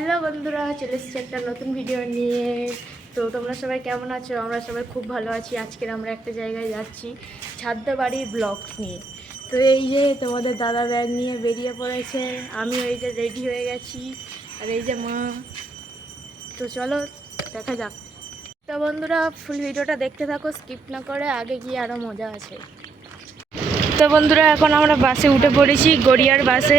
Hello বন্ধুরা, চলে এসেছি একটা নতুন ভিডিও নিয়ে। তো তোমরা সবাই কেমন আছো? আমরা সবাই খুব ভালো আছি। আজকের আমরা একটা জায়গায় যাচ্ছি ছাদ্দা বাড়ির ব্লক নিয়ে। তো এই যে তোমাদের দাদা ব্যাগ নিয়ে বেরিয়ে পড়েছে আমি এই যে রেডি হয়ে গেছি। আর এই যে মা। তো চলো, দেখা যাক। তো বন্ধুরা ফুল ভিডিওটা দেখতে থাকো স্কিপ না করে আগে গিয়ে আরও মজা আছে। তো বন্ধুরা, এখন আমরা বাসে উঠে পড়েছি, গড়িয়ার বাসে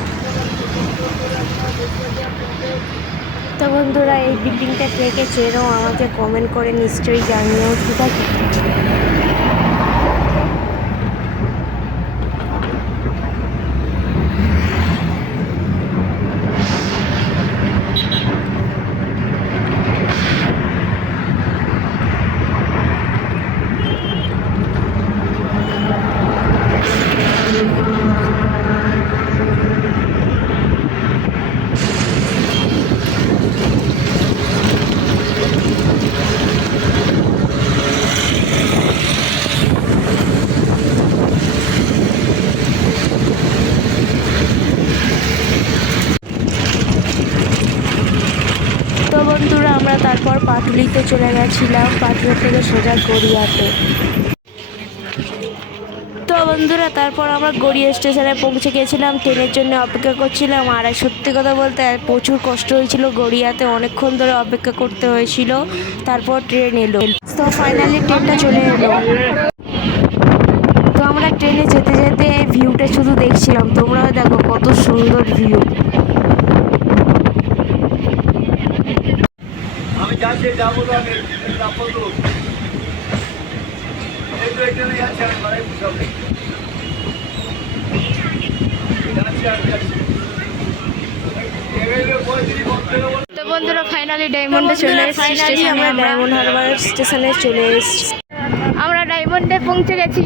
তো বন্ধুরা এই বিল্ডিংটা থেকে চেনো আমাকে কমেন্ট করে নিশ্চয়ই জানিও ঠিক আছে তো বন্ধুরা আমরা তারপর পাটুলিতে চলে গেছিলাম পাটুলি থেকে সোজা গড়িয়াতে। তো বন্ধুরা, তারপর আমরা গড়িয়া স্টেশনে পৌঁছে গেছিলাম, ট্রেনের জন্য অপেক্ষা করছিলাম, আর সত্যি কথা বলতে প্রচুর কষ্ট হয়েছিল গড়িয়াতে, অনেকক্ষণ ধরে অপেক্ষা করতে হয়েছিল, তারপর ট্রেন এলো। তো ফাইনালি ট্রেনটা চলে এলো। তো আমরা ট্রেনে যেতে যেতে ভিউটা শুধু দেখছিলাম তোমরাও দেখো কত সুন্দর ভিউ যাব আমি এই তো এখানে যাচ্ছি আমি বাড়াই তো বন্ধুরা ফাইনালি ডায়মন্ডে চলে এসেছি আমরা ডায়মন্ড হারবার স্টেশনে চলে এসেছি। আমরা ডায়মন্ডে পৌঁছে গেছি।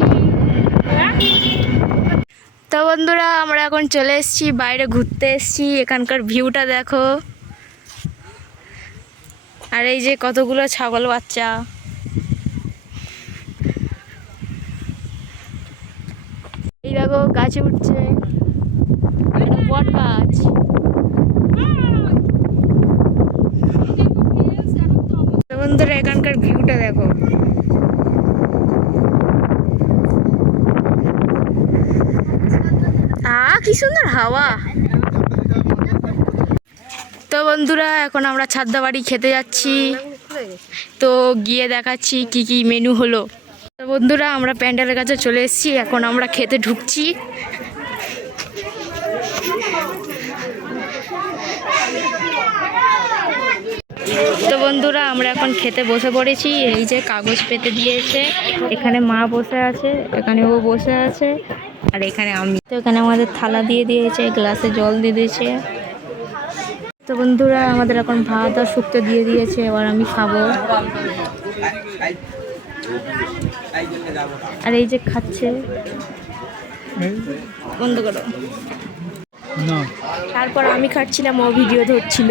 তো বন্ধুরা আমরা এখন চলে এসেছি বাইরে ঘুরতে এসেছি। এখানকার ভিউটা দেখো। আর এই যে কতগুলো ছাগল বাচ্চা। এই দেখো গাছে উঠছে। বট গাছ। এখানকার ভিউটা দেখো। কি সুন্দর হাওয়া। তো বন্ধুরা, এখন আমরা ছাদ্দা বাড়ি খেতে যাচ্ছি। তো গিয়ে দেখাচ্ছি কি কি মেনু হলো। তো বন্ধুরা, আমরা প্যান্ডেলের কাছে চলে এসেছি, এখন আমরা খেতে ঢুকছি। তো বন্ধুরা, আমরা এখন খেতে বসে পড়েছি, এই যে কাগজ পেতে দিয়েছে। এখানে মা বসে আছে, এখানে ও বসে আছে, আর এখানে আমি। তো এখানে আমাদের থালা দিয়ে দিয়েছে, গ্লাসে জল দিয়ে দিয়েছে। তো বন্ধুরা আমাদের এখন ভাত আর শুক্তো দিয়ে দিয়েছে এবার আমি খাব। আর এই যে খাচ্ছে বন্ধ করো। তারপর আমি খাচ্ছিলাম ও ভিডিও ধরছিল।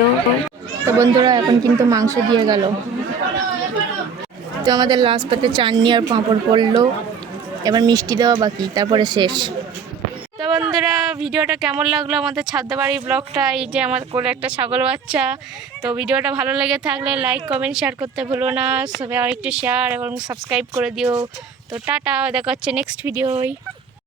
তো বন্ধুরা এখন কিন্তু মাংস দিয়ে গেল। তো আমাদের লাস্ট পাতে চাটনি আর পাঁপড় পড়ল। এবার মিষ্টি দেওয়া বাকি তারপরে শেষ। তো বন্ধুরা ভিডিওটা কেমন লাগল আমাদের ছাদ্যবাড়ি ব্লগটা? এই যে আমার কোলে একটা ছাগল বাচ্চা। তো ভিডিওটা ভালো লেগে থাকলে লাইক কমেন্ট শেয়ার করতে ভুলো না। সবাই একটু শেয়ার এবং সাবস্ক্রাইব করে দিও। তো টাটা, দেখা হচ্ছে নেক্সট ভিডিওয়